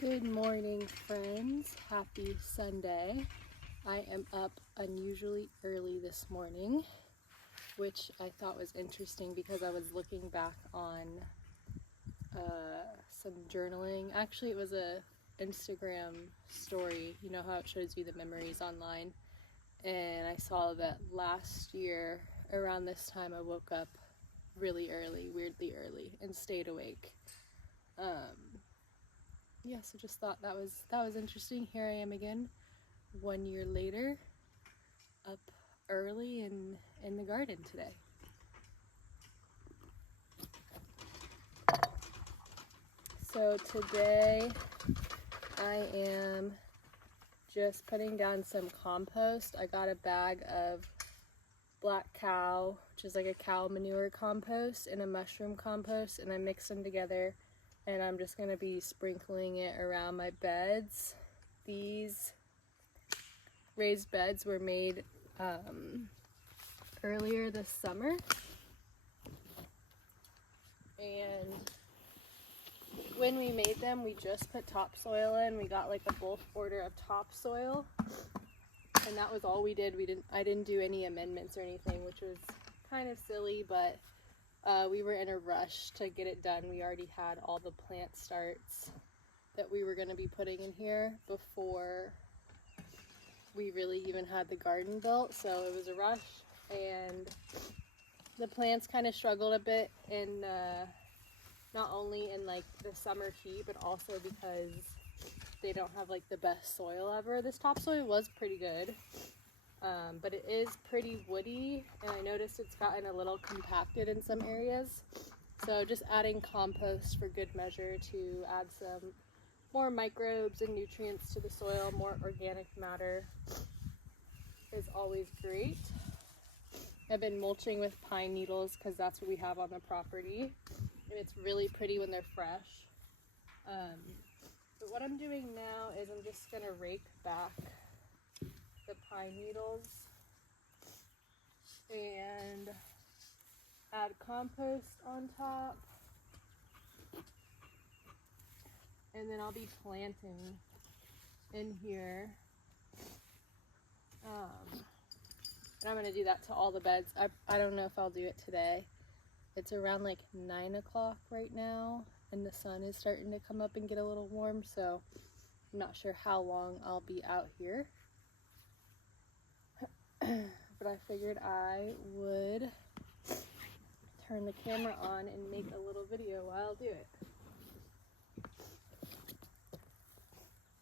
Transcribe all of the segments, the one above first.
Good morning, friends. Happy Sunday. I am up unusually early this morning, which I thought was interesting because I was looking back on some journaling. Actually, it was a Instagram story. You know how it shows you the memories online? And I saw that last year, around this time, I woke up really early, weirdly early, and stayed awake. Yeah, so just thought that was interesting. Here I am again, 1 year later, up early in the garden today. So today I am just putting down some compost. I got a bag of black cow, which is like a cow manure compost, and a mushroom compost, and I mixed them together. And I'm just going to be sprinkling it around my beds. These raised beds were made earlier this summer. And when we made them, we just put topsoil in. We got like a bulk order of topsoil. And that was all we did. I didn't do any amendments or anything, which was kind of silly, but we were in a rush to get it done. We already had all the plant starts that we were going to be putting in here before we really even had the garden built, so it was a rush, and the plants kind of struggled a bit in not only in like the summer heat, but also because they don't have like the best soil ever. This topsoil was pretty good. But it is pretty woody, and I noticed it's gotten a little compacted in some areas. So just adding compost for good measure to add some more microbes and nutrients to the soil, more organic matter, is always great. I've been mulching with pine needles because that's what we have on the property, and it's really pretty when they're fresh. But what I'm doing now is I'm just going to rake back the pine needles and add compost on top, and then I'll be planting in here, and I'm going to do that to all the beds. I don't know if I'll do it today. It's around like 9 o'clock right now, and the sun is starting to come up and get a little warm, so I'm not sure how long I'll be out here. But I figured I would turn the camera on and make a little video while I do it.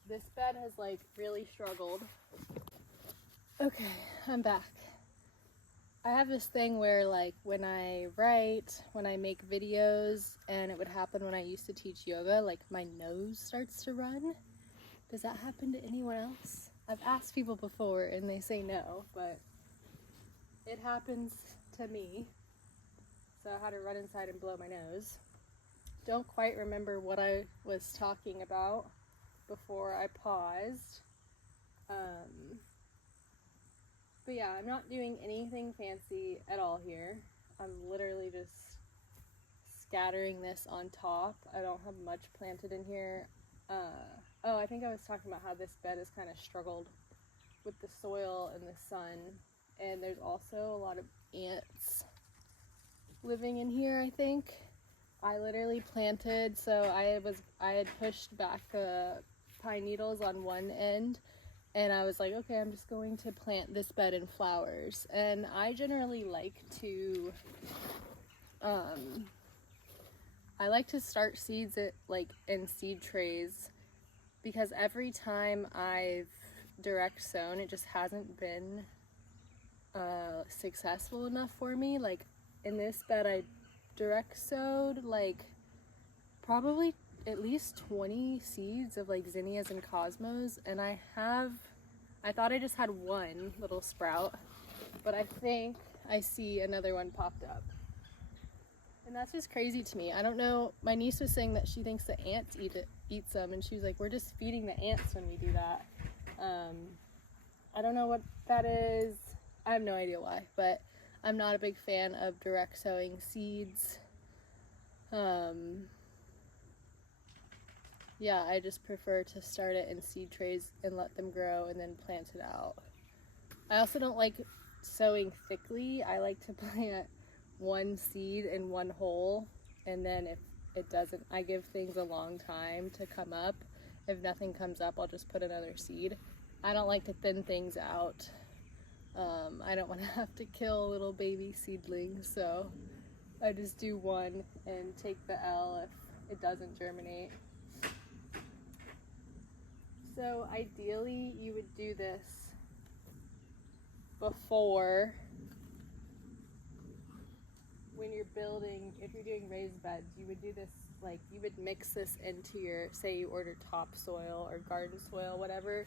This bed has like really struggled. Okay, I'm back. I have this thing where like when I write, when I make videos, and it would happen when I used to teach yoga, like my nose starts to run. Does that happen to anyone else? I've asked people before and they say no, but it happens to me. So I had to run inside and blow my nose. Don't quite remember what I was talking about before I paused. But yeah, I'm not doing anything fancy at all here. I'm literally just scattering this on top. I don't have much planted in here. I think I was talking about how this bed has kind of struggled with the soil and the sun, and there's also a lot of ants living in here, I think. I literally planted, so I had pushed back pine needles on one end, and I was like, okay, I'm just going to plant this bed in flowers. And I generally like to start seeds in seed trays, because every time I've direct sown, it just hasn't been successful enough for me. Like in this bed, I direct sowed like probably at least 20 seeds of like zinnias and cosmos, and I thought I just had one little sprout, but I think I see another one popped up. And that's just crazy to me. I don't know. My niece was saying that she thinks the ants eat some, and she was like, we're just feeding the ants when we do that. I don't know what that is. I have no idea why, but I'm not a big fan of direct sowing seeds. yeah, I just prefer to start it in seed trays and let them grow and then plant it out. I also don't like sowing thickly. I like to plant one seed in one hole, and then if it doesn't, I give things a long time to come up. If nothing comes up, I'll just put another seed. I don't like to thin things out. I don't want to have to kill little baby seedlings, so I just do one and take the L if it doesn't germinate. So ideally you would do this before, when you're building, if you're doing raised beds, you would do this, like you would mix this into your, say you order topsoil or garden soil, whatever,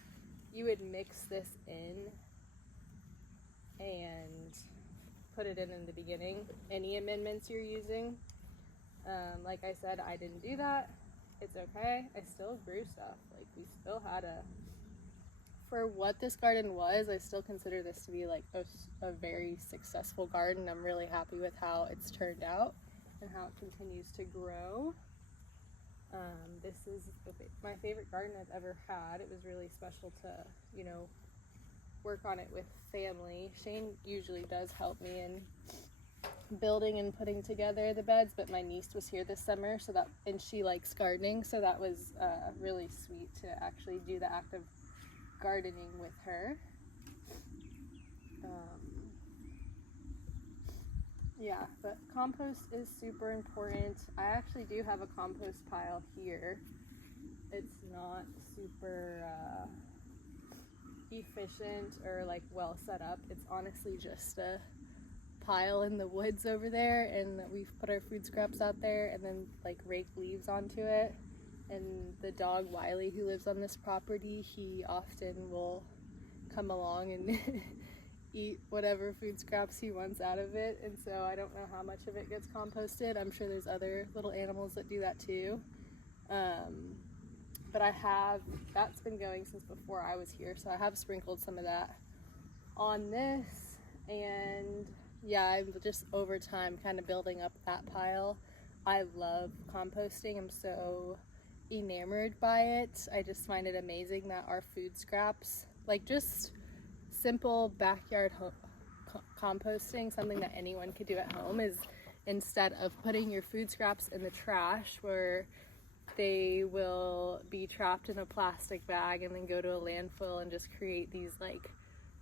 you would mix this in and put it in the beginning, any amendments you're using. Like I said, I didn't do that. It's okay. I still grew stuff. Like, we still had for what this garden was, I still consider this to be like a very successful garden. I'm really happy with how it's turned out and how it continues to grow. This is my favorite garden I've ever had. It was really special to, you know, work on it with family. Shane usually does help me in building and putting together the beds, but my niece was here this summer, and she likes gardening, so that was really sweet to actually do the act of gardening with her. Yeah, but compost is super important. I actually do have a compost pile here. It's not super efficient or like well set up. It's honestly just a pile in the woods over there, and we've put our food scraps out there and then like rake leaves onto it. And the dog Wiley, who lives on this property, he often will come along and eat whatever food scraps he wants out of it, and so I don't know how much of it gets composted. I'm sure there's other little animals that do that too. But that's been going since before I was here, so I have sprinkled some of that on this, and yeah, I'm just over time kind of building up that pile. I love composting. I'm so enamored by it. I just find it amazing that our food scraps, like just simple backyard composting, something that anyone could do at home, is instead of putting your food scraps in the trash where they will be trapped in a plastic bag and then go to a landfill and just create these like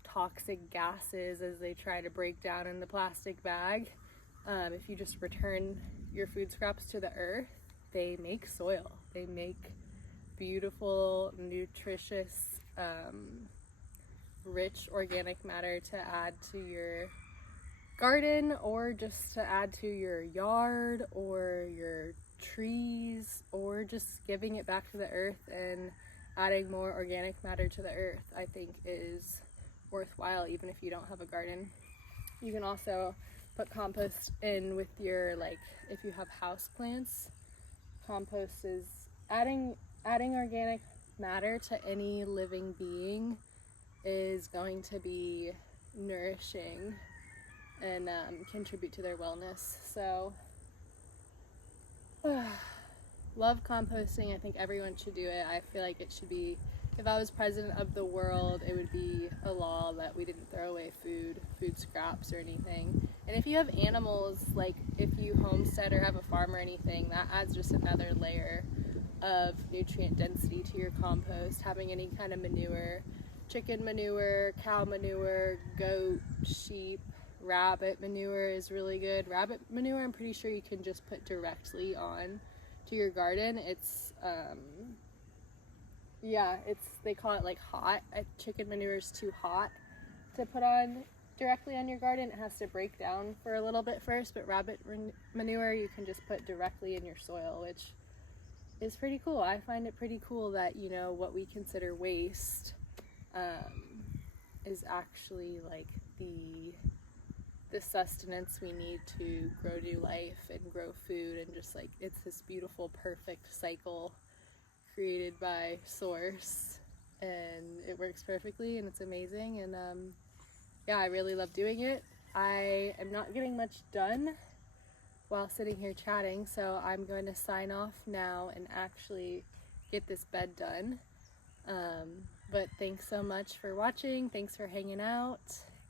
toxic gases as they try to break down in the plastic bag. If you just return your food scraps to the earth, they make soil. They make beautiful, nutritious, rich organic matter to add to your garden, or just to add to your yard or your trees, or just giving it back to the earth and adding more organic matter to the earth, I think is worthwhile, even if you don't have a garden. You can also put compost in with your, like, if you have house plants. Compost is adding organic matter to any living being is going to be nourishing and contribute to their wellness. So love composting. I think everyone should do it. I feel like it should be, if I was president of the world, it would be a law that we didn't throw away food scraps or anything. And if you have animals, like if you homestead or have a farm or anything, that adds just another layer of nutrient density to your compost. Having any kind of manure, chicken manure, cow manure, goat, sheep, rabbit manure is really good. Rabbit manure, I'm pretty sure you can just put directly on to your garden. It's they call it like hot. Chicken manure is too hot to put on directly on your garden. It has to break down for a little bit first, but rabbit manure you can just put directly in your soil, which is pretty cool. I find it pretty cool that, you know, what we consider waste is actually like the sustenance we need to grow new life and grow food, and just like it's this beautiful, perfect cycle created by source, and it works perfectly and it's amazing. And yeah, I really love doing it. I am not getting much done while sitting here chatting, so I'm going to sign off now and actually get this bed done. But thanks so much for watching. Thanks for hanging out.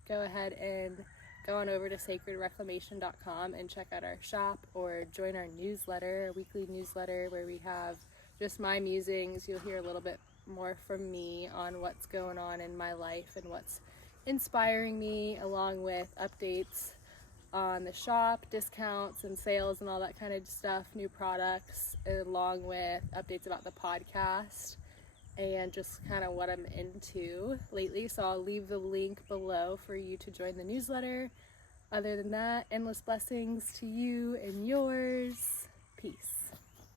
Go ahead and go on over to sacredreclamation.com and check out our shop, or join our newsletter, our weekly newsletter, where we have just my musings. You'll hear a little bit more from me on what's going on in my life and what's inspiring me, along with updates on the shop, discounts and sales and all that kind of stuff, new products, along with updates about the podcast and just kind of what I'm into lately. So I'll leave the link below for you to join the newsletter. Other than that, endless blessings to you and yours. Peace.